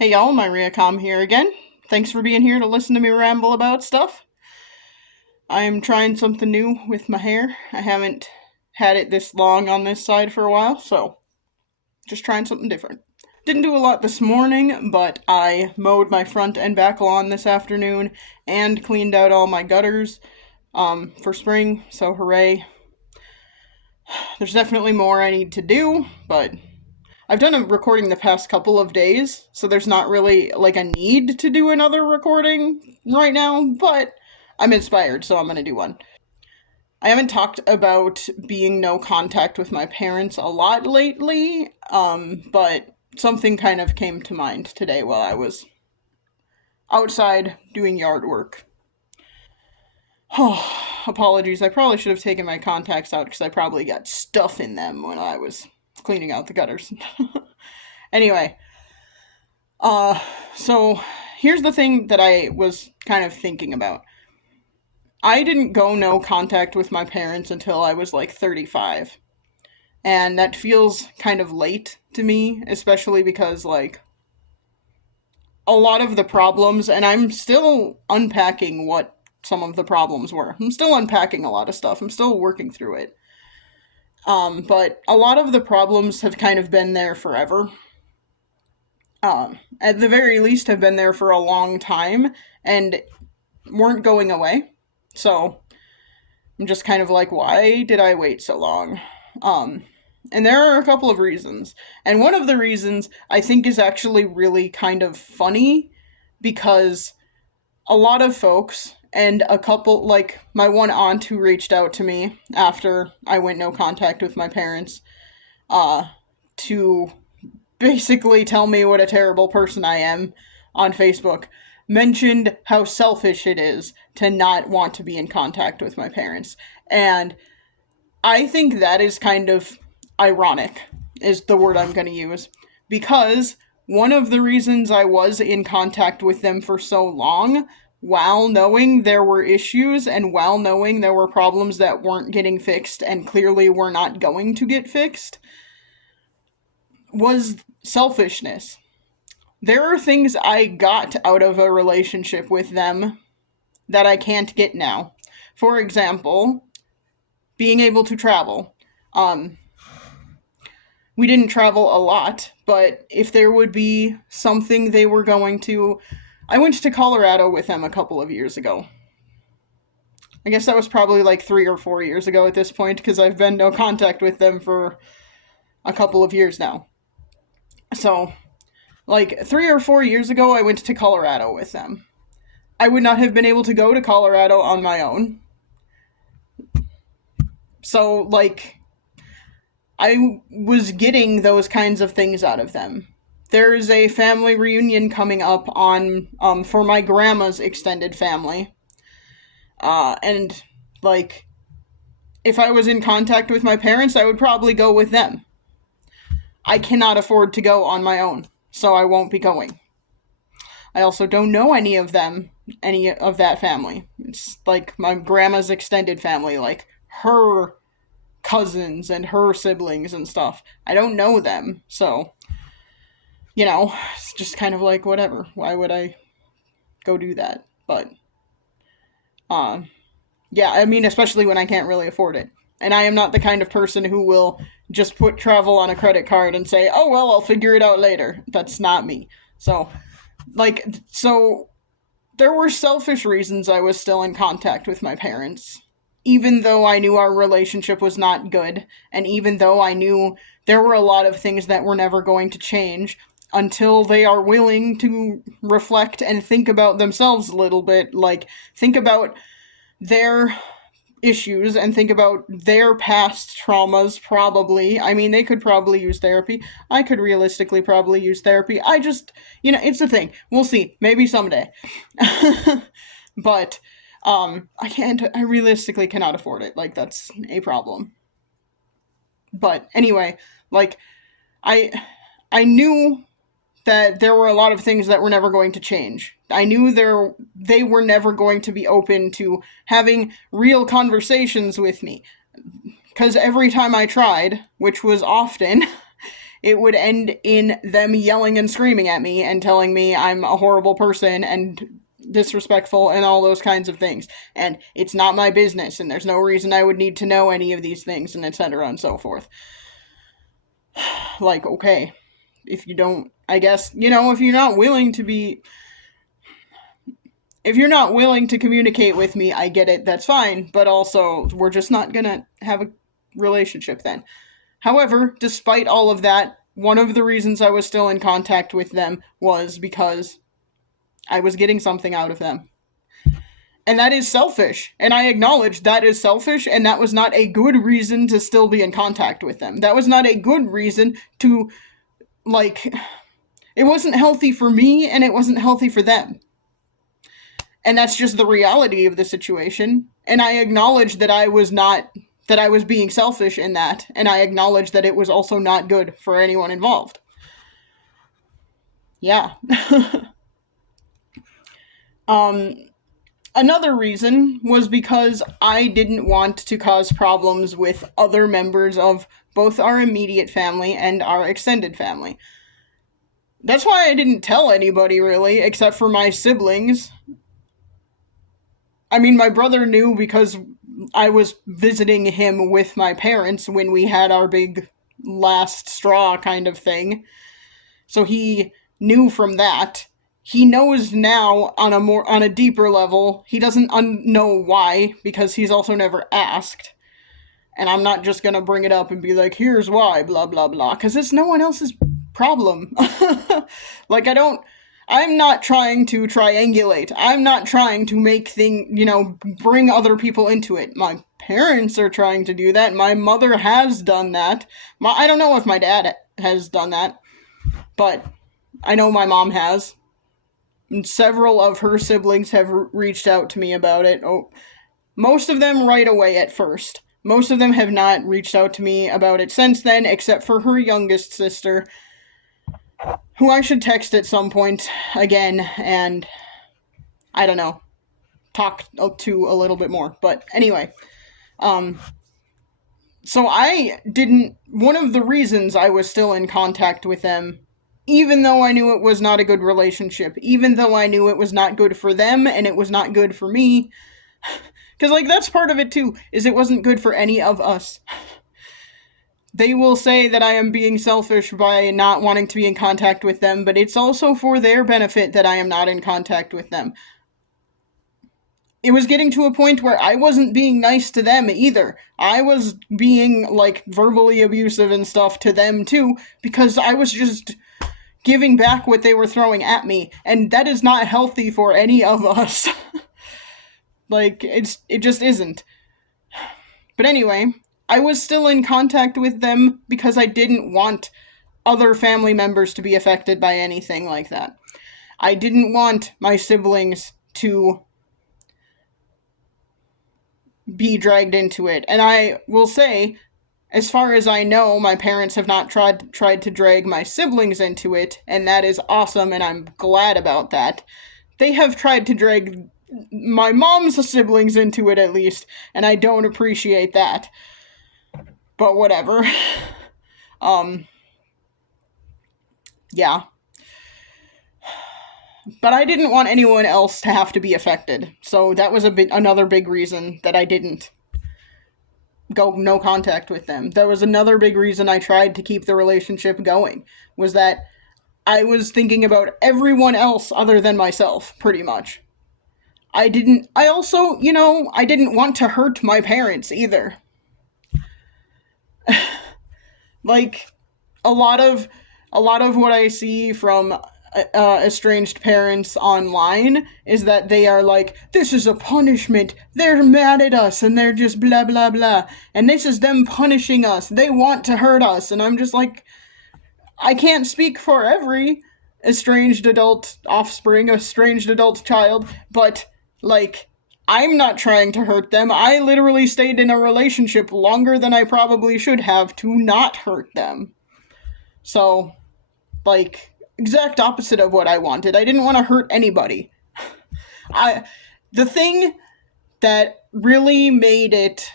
Hey y'all, Myriacom here again. Thanks for being here to listen to me ramble about stuff. I'm trying something new with my hair. I haven't had it this long on this side for a while, so just trying something different. Didn't do a lot this morning, but I mowed my front and back lawn this afternoon and cleaned out all my gutters for spring, so hooray. There's definitely more I need to do, but I've done a recording the past couple of days, so there's not really like a need to do another recording right now, but I'm inspired, so I'm gonna do one. I haven't talked about being no contact with my parents a lot lately, but something kind of came to mind today while I was outside doing yard work. Oh, apologies. I probably should have taken my contacts out because I probably got stuff in them when I was cleaning out the gutters. Anyway, Uh, so here's the thing that I was kind of thinking about. I didn't go no contact with my parents until I was like 35. And that feels kind of late to me, especially because, like, a lot of the problems, and I'm still unpacking what some of the problems were. I'm still unpacking a lot of stuff. I'm still working through it. But a lot of the problems have kind of been there forever. At the very least, have been there for a long time and weren't going away. So I'm just kind of like, why did I wait so long? Um, and there are a couple of reasons. And one of the reasons I think is actually really kind of funny because a lot of folks and a couple, like my one aunt who reached out to me after I went no contact with my parents, uh, to basically tell me what a terrible person I am on Facebook, mentioned how selfish it is to not want to be in contact with my parents. And I think that is kind of ironic, is the word I'm going to use, because one of the reasons I was in contact with them for so long, while knowing there were issues and while knowing there were problems that weren't getting fixed and clearly were not going to get fixed, was selfishness. There are things I got out of a relationship with them that I can't get now. For example, being able to travel. Um, we didn't travel a lot, but if there would be something they were going to. I went to Colorado with them a couple of years ago. I guess that was probably like 3 or 4 years ago at this point because I've been no contact with them for a couple of years now. So, like 3 or 4 years ago, I went to Colorado with them. I would not have been able to go to Colorado on my own. So, like, I was getting those kinds of things out of them. There's a family reunion coming up on for my grandma's extended family. And like if I was in contact with my parents, I would probably go with them. I cannot afford to go on my own, so I won't be going. I also don't know any of that family. It's like my grandma's extended family, like her cousins and her siblings and stuff. I don't know them, so it's just kind of like whatever. Why would I go do that? But uh yeah, I mean especially when I can't really afford it. And I am not the kind of person who will just put travel on a credit card and say, "Oh well, I'll figure it out later." That's not me. So there were selfish reasons I was still in contact with my parents. Even though I knew our relationship was not good, and even though I knew there were a lot of things that were never going to change until they are willing to reflect and think about themselves a little bit, like think about their issues and think about their past traumas, probably. I mean, they could probably use therapy. I could realistically probably use therapy. It's a thing. We'll see. Maybe someday. But I realistically cannot afford it. Like, that's a problem. But anyway, like, I, I knew that there were a lot of things that were never going to change. I knew they were never going to be open to having real conversations with me. Because every time I tried, which was often, it would end in them yelling and screaming at me and telling me I'm a horrible person and disrespectful and all those kinds of things. And it's not my business, and there's no reason I would need to know any of these things, and etc. and so forth. Like, okay, if you don't, I guess, if you're not willing to be, if you're not willing to communicate with me, I get it, that's fine, but also, we're just not gonna have a relationship then. However, despite all of that, one of the reasons I was still in contact with them was because I was getting something out of them. And that is selfish. And I acknowledge that is selfish, and that was not a good reason to still be in contact with them. That was not a good reason to, like, it wasn't healthy for me, and it wasn't healthy for them. And that's just the reality of the situation. And I acknowledge that I was being selfish in that, and I acknowledge that it was also not good for anyone involved. Yeah. Another reason was because I didn't want to cause problems with other members of both our immediate family and our extended family. That's why I didn't tell anybody, really, except for my siblings. I mean, my brother knew because I was visiting him with my parents when we had our big last straw kind of thing. So he knew from that. He knows now on a deeper level. He doesn't know why, because he's also never asked. And I'm not just gonna bring it up and be like, here's why, blah blah blah, because it's no one else's problem. Like, I'm not trying to triangulate. I'm not trying to bring other people into it. My parents are trying to do that. My mother has done that. I don't know if my dad has done that, but I know my mom has. And several of her siblings have reached out to me about it. Oh, most of them right away at first. Most of them have not reached out to me about it since then, except for her youngest sister, who I should text at some point again and, I don't know, talk to a little bit more. But anyway, so one of the reasons I was still in contact with them, even though I knew it was not a good relationship, even though I knew it was not good for them and it was not good for me, because, like, that's part of it too, is it wasn't good for any of us. They will say that I am being selfish by not wanting to be in contact with them, but it's also for their benefit that I am not in contact with them. It was getting to a point where I wasn't being nice to them either. I was being, like, verbally abusive and stuff to them too, because I was just giving back what they were throwing at me, and that is not healthy for any of us. Like, it just isn't. But anyway, I was still in contact with them because I didn't want other family members to be affected by anything like that. I didn't want my siblings to be dragged into it. And I will say, as far as I know, my parents have not tried to drag my siblings into it, and that is awesome, and I'm glad about that. They have tried to drag my mom's siblings into it, at least, and I don't appreciate that. But whatever. Yeah. But I didn't want anyone else to have to be affected, so that was another big reason that I didn't go no contact with them. That was another big reason I tried to keep the relationship going, was that I was thinking about everyone else other than myself, pretty much. I didn't want to hurt my parents either. Like, a lot of what I see from estranged parents online is that they are like, this is a punishment, they're mad at us and they're just blah blah blah, and this is them punishing us, they want to hurt us. And I'm just like, I can't speak for every estranged adult child, but, like, I'm not trying to hurt them. I literally stayed in a relationship longer than I probably should have to not hurt them. So, like, exact opposite of what I wanted. I didn't want to hurt anybody. The thing that really made it,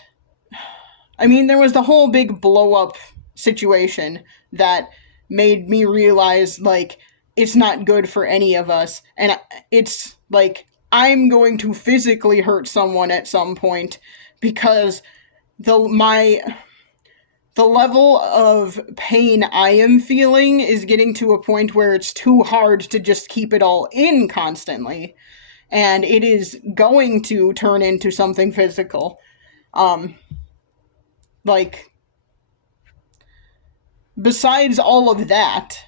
I mean, there was the whole big blow up situation that made me realize, like, it's not good for any of us. And it's like, I'm going to physically hurt someone at some point because the level of pain I am feeling is getting to a point where it's too hard to just keep it all in constantly. And it is going to turn into something physical. Um, like, besides all of that,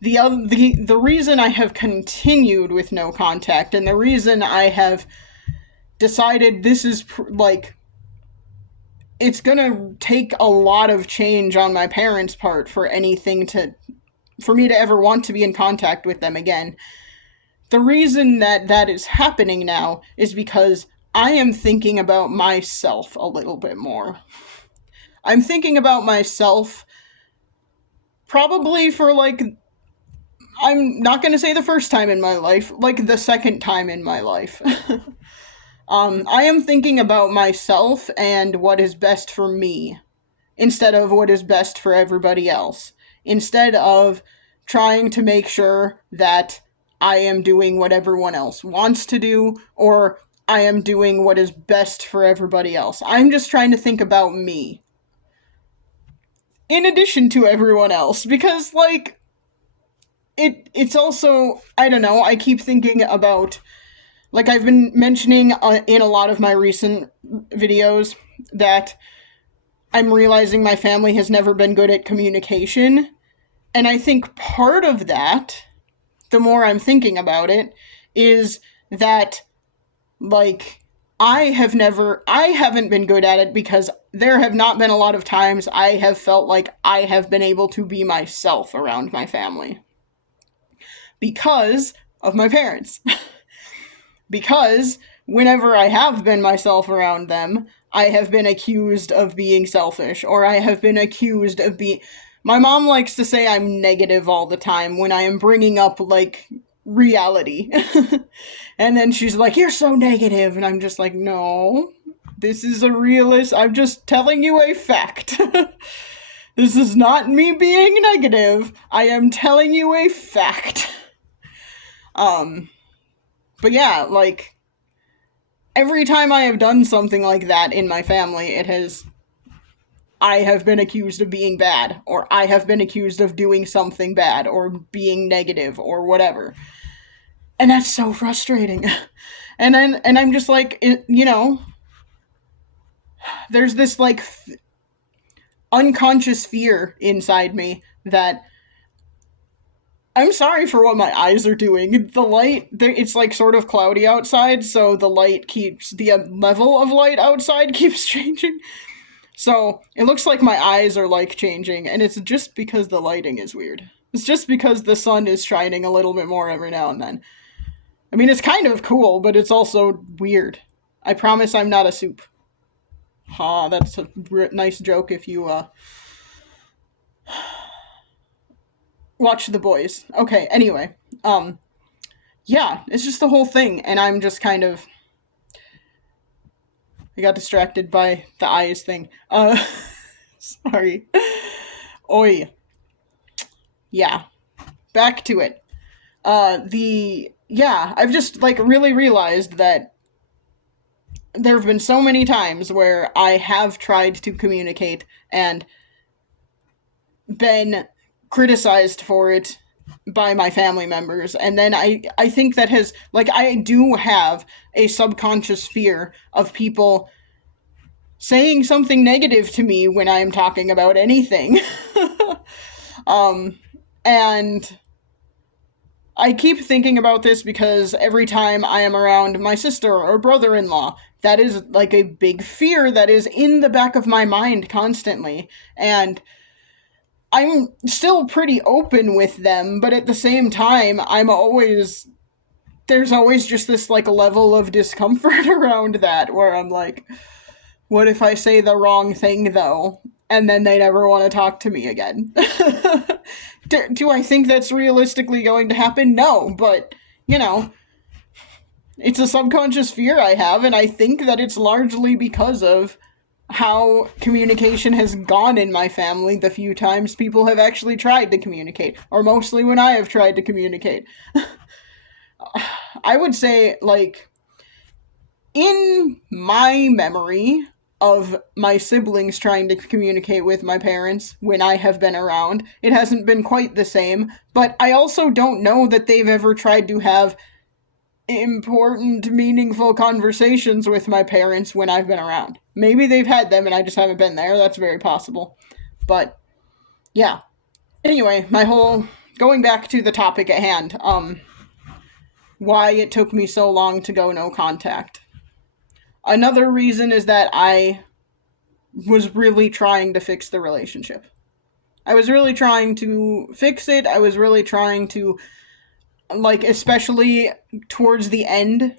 the reason I have continued with no contact, and the reason I have decided this is like, it's gonna take a lot of change on my parents' part for me to ever want to be in contact with them again. The reason that that is happening now is because I am thinking about myself a little bit more. I'm thinking about myself probably for, like, I'm not going to say the first time in my life, like the second time in my life. I am thinking about myself and what is best for me instead of what is best for everybody else. Instead of trying to make sure that I am doing what everyone else wants to do, or I am doing what is best for everybody else. I'm just trying to think about me in addition to everyone else, because, like, it's also, I don't know, I keep thinking about, like I've been mentioning in a lot of my recent videos, that I'm realizing my family has never been good at communication. And I think part of that, the more I'm thinking about it, is that, like, I haven't been good at it because there have not been a lot of times I have felt like I have been able to be myself around my family. Because of my parents. Because whenever I have been myself around them, I have been accused of being selfish, or I have been accused of being. My mom likes to say I'm negative all the time when I am bringing up, like, reality. And then she's like, "You're so negative." And I'm just like, "No, this is a realist. I'm just telling you a fact." This is not me being negative. I am telling you a fact. But yeah, like, every time I have done something like that in my family, I have been accused of being bad, or I have been accused of doing something bad, or being negative, or whatever. And that's so frustrating. And I'm just like, there's this, like, unconscious fear inside me that I'm sorry for what my eyes are doing. The light, it's, like, sort of cloudy outside, so the level of light outside keeps changing. So it looks like my eyes are, like, changing, and it's just because the lighting is weird. It's just because the sun is shining a little bit more every now and then. I mean, it's kind of cool, but it's also weird. I promise I'm not a soup. Ha, that's a nice joke if you, watch The Boys. Okay, anyway. Yeah, it's just the whole thing, and I'm just kind of... I got distracted by the eyes thing. Sorry. Oi. Yeah. Back to it. Yeah, I've just, like, really realized that there have been so many times where I have tried to communicate and been criticized for it by my family members, and then I think that has, like, I do have a subconscious fear of people saying something negative to me when I am talking about anything. And I keep thinking about this because every time I am around my sister or brother-in-law, that is, like, a big fear that is in the back of my mind constantly. And I'm still pretty open with them, but at the same time, there's always just this, like, level of discomfort around that, where I'm like, what if I say the wrong thing, though? And then they never want to talk to me again. Do I think that's realistically going to happen? No, but, it's a subconscious fear I have, and I think that it's largely because of how communication has gone in my family the few times people have actually tried to communicate, or mostly when I have tried to communicate. I would say, like, in my memory of my siblings trying to communicate with my parents when I have been around, it hasn't been quite the same, but I also don't know that they've ever tried to have important, meaningful conversations with my parents when I've been around. Maybe they've had them and I just haven't been there. That's very possible. But yeah. Anyway, my whole going back to the topic at hand, why it took me so long to go no contact. Another reason is that I was really trying to fix the relationship. I was really trying to fix it. I was really trying to, like, especially towards the end,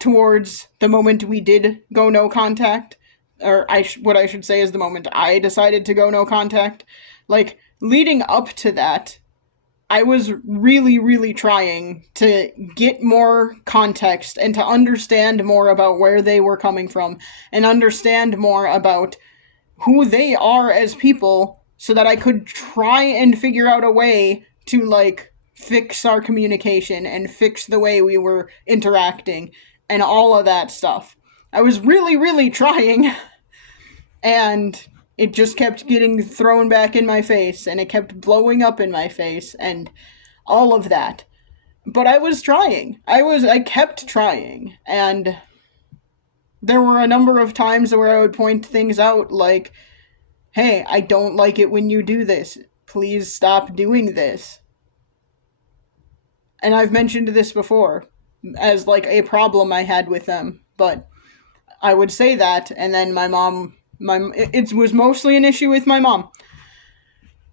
towards the moment we did go no contact, or what I should say is the moment I decided to go no contact. Like, leading up to that, I was really, really trying to get more context and to understand more about where they were coming from and understand more about who they are as people so that I could try and figure out a way to, like, fix our communication and fix the way we were interacting and all of that stuff. I was really, really trying, and it just kept getting thrown back in my face, and it kept blowing up in my face, and all of that. But I was trying. I kept trying, and there were a number of times where I would point things out like, hey, I don't like it when you do this. Please stop doing this. And I've mentioned this before as, like, a problem I had with them, but I would say that, and then my mom, it was mostly an issue with my mom.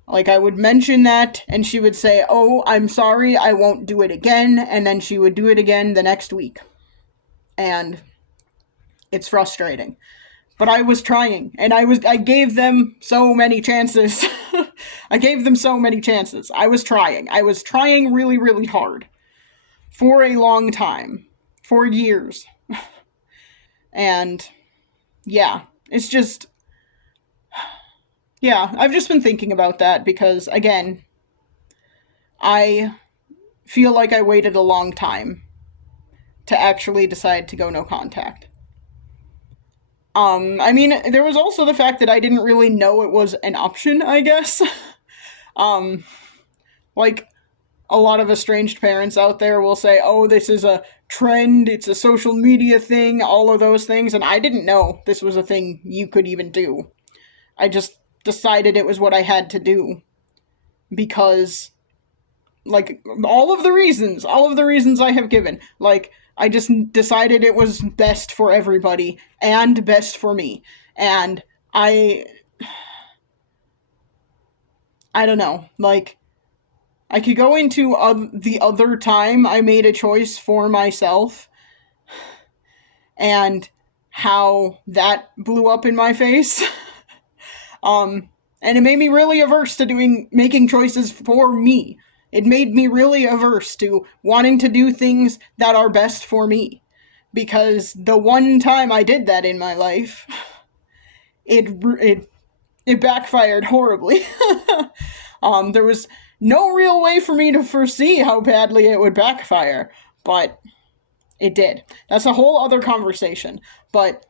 Like, I would mention that, and she would say, oh, I'm sorry, I won't do it again, and then she would do it again the next week. And it's frustrating. But I was trying, and I gave them so many chances. I gave them so many chances. I was trying. I was trying really, really hard. For a long time. For years. And, yeah, it's just, yeah, I've just been thinking about that because, again, I feel like I waited a long time to actually decide to go no contact. I mean, there was also the fact that I didn't really know it was an option, I guess. um, like, a lot of estranged parents out there will say, oh, this is a trend, it's a social media thing, all of those things, and I didn't know this was a thing you could even do. I just decided it was what I had to do. Because, like, all of the reasons I have given, like, I just decided it was best for everybody, and best for me. And I don't know, like, I could go into the other time I made a choice for myself, and how that blew up in my face. And it made me really averse to making choices for me. It made me really averse to wanting to do things that are best for me. Because the one time I did that in my life, it backfired horribly. There was no real way for me to foresee how badly it would backfire, but it did. That's a whole other conversation. But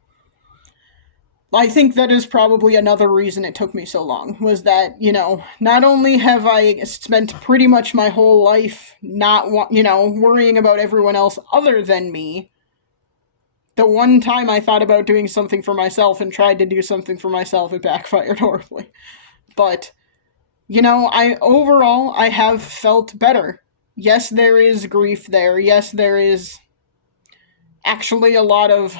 I think that is probably another reason it took me so long, was that, not only have I spent pretty much my whole life not, worrying about everyone else other than me, the one time I thought about doing something for myself and tried to do something for myself, it backfired horribly. But, overall, I have felt better. Yes, there is grief there. Yes, there is actually a lot of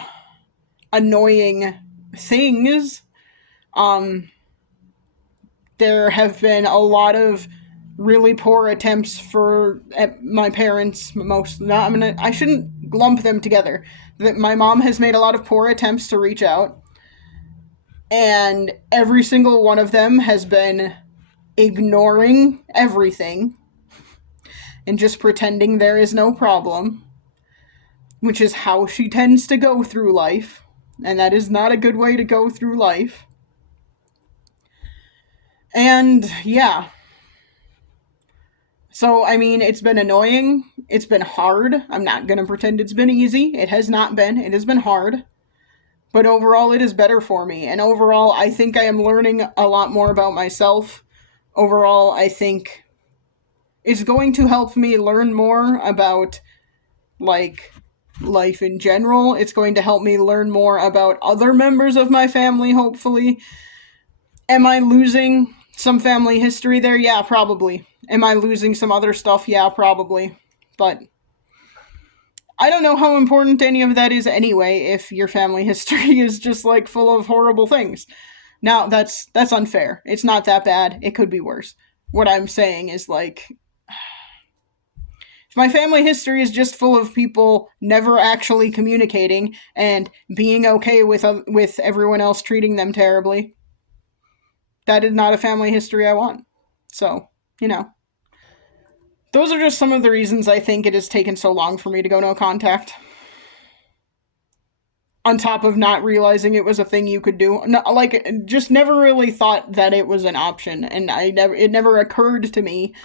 annoying things. There have been a lot of really poor attempts for my parents. I shouldn't lump them together. That my mom has made a lot of poor attempts to reach out, and every single one of them has been ignoring everything and just pretending there is no problem, which is how she tends to go through life. and that is not a good way to go through life. And yeah, so I mean, it's been annoying. It's been hard. I'm not going to pretend it's been easy. It has not been. It has been hard. But overall, it is better for me. And overall, I think I am learning a lot more about myself. Overall, I think it's going to help me learn more about, like, life in general. It's going to help me learn more about other members of my family, hopefully. Am I losing some family history there? Yeah, probably. Am I losing some other stuff? Yeah, probably. But I don't know how important any of that is anyway if your family history is just like full of horrible things. Now, that's unfair. It's not that bad. It could be worse. What I'm saying is like if my family history is just full of people never actually communicating and being okay with everyone else treating them terribly, that is not a family history I want. So, you know. Those are just some of the reasons I think it has taken so long for me to go no contact. On top of not realizing it was a thing you could do, no, like just never really thought that it was an option, and it never occurred to me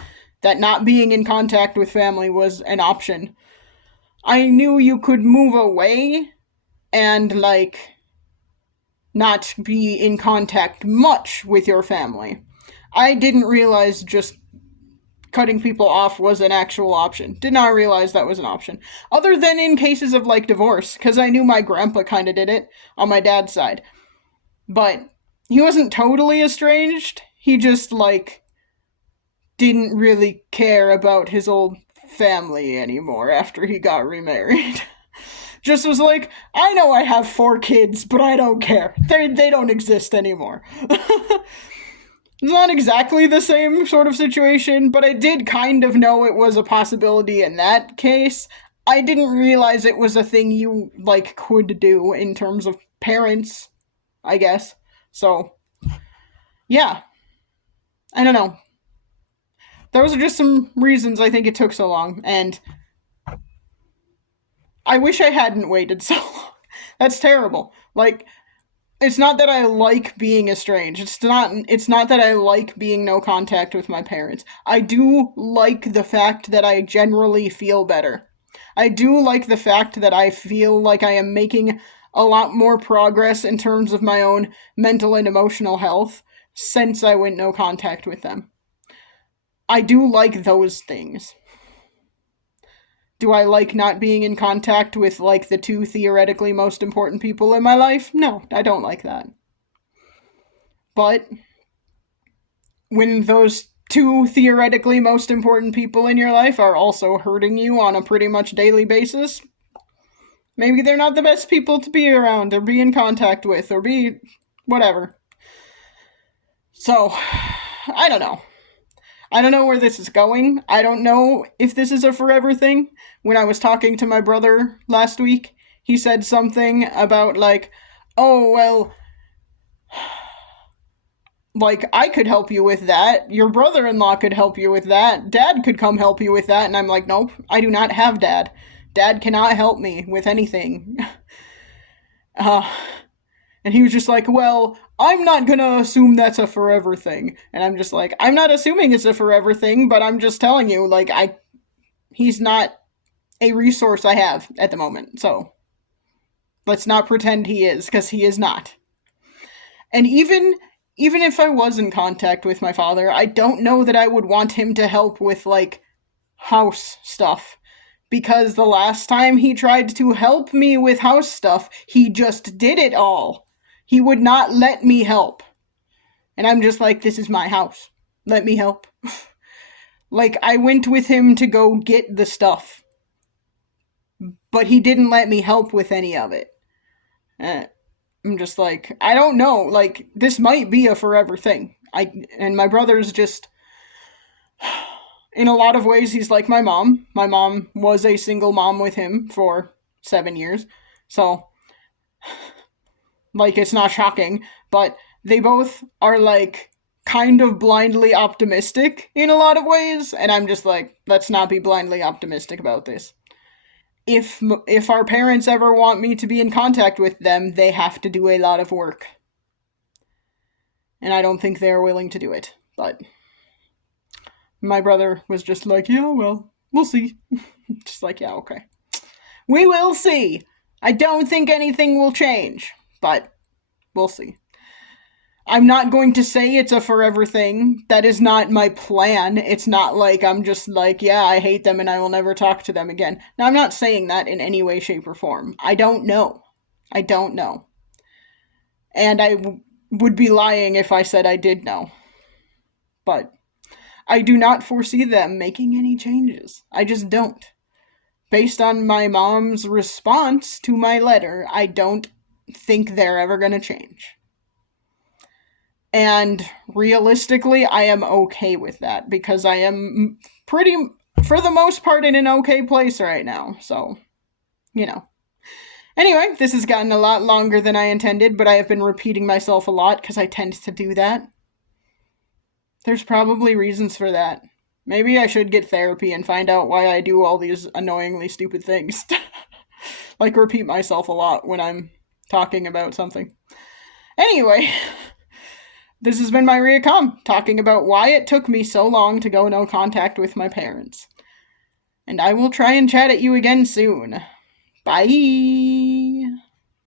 that not being in contact with family was an option. I knew you could move away and like not be in contact much with your family. I didn't realize just cutting people off was an actual option. Did not realize that was an option. Other than in cases of like divorce, because I knew my grandpa kind of did it on my dad's side. But he wasn't totally estranged. He just like didn't really care about his old family anymore after he got remarried. Just was like, I know I have 4 kids, but I don't care. They don't exist anymore. It's not exactly the same sort of situation, but I did kind of know it was a possibility in that case. I didn't realize it was a thing you, like, could do in terms of parents, I guess. So, yeah. I don't know. Those are just some reasons I think it took so long, and I wish I hadn't waited so long. That's terrible. Like, it's not that I like being estranged. It's not that I like being no contact with my parents. I do like the fact that I generally feel better. I do like the fact that I feel like I am making a lot more progress in terms of my own mental and emotional health since I went no contact with them. I do like those things. Do I like not being in contact with like the two theoretically most important people in my life? No, I don't like that. But when those two theoretically most important people in your life are also hurting you on a pretty much daily basis, maybe they're not the best people to be around or be in contact with or be whatever. So, I don't know. I don't know where this is going. I don't know if this is a forever thing. When I was talking to my brother last week, he said something about, like, oh, well, like, I could help you with that. Your brother in law could help you with that. Dad could come help you with that. And I'm like, nope, I do not have dad. Dad cannot help me with anything. Uh, and he was just like, well, I'm not gonna assume that's a forever thing. And I'm just like, I'm not assuming it's a forever thing, but I'm just telling you, like, he's not a resource I have at the moment. So let's not pretend he is, because he is not. And even if I was in contact with my father, I don't know that I would want him to help with like house stuff. Because the last time he tried to help me with house stuff, he just did it all. He would not let me help. And I'm just like, this is my house. Let me help. Like, I went with him to go get the stuff, but he didn't let me help with any of it. I'm just like, I don't know. Like, this might be a forever thing. And my brother's just, in a lot of ways, he's like my mom. My mom was a single mom with him for 7 years. So, like, it's not shocking. But they both are, like, kind of blindly optimistic in a lot of ways. And I'm just like, let's not be blindly optimistic about this. if our parents ever want me to be in contact with them, they have to do a lot of work. And I don't think they're willing to do it. But my brother was just like, yeah, well, we'll see. Just like, yeah, okay. We will see. I don't think anything will change, but we'll see. I'm not going to say it's a forever thing. That is not my plan. It's not like I'm just like, yeah, I hate them and I will never talk to them again. Now, I'm not saying that in any way, shape, or form. I don't know. I don't know. And would be lying if I said I did know. But I do not foresee them making any changes. I just don't. Based on my mom's response to my letter, I don't think they're ever going to change. And realistically, I am okay with that because I am pretty, for the most part, in an okay place right now. So, you know. Anyway, this has gotten a lot longer than I intended, but I have been repeating myself a lot because I tend to do that. There's probably reasons for that. Maybe I should get therapy and find out why I do all these annoyingly stupid things. Like repeat myself a lot when I'm talking about something. Anyway, this has been my Riacom, talking about why it took me so long to go no contact with my parents. And I will try and chat at you again soon. Bye!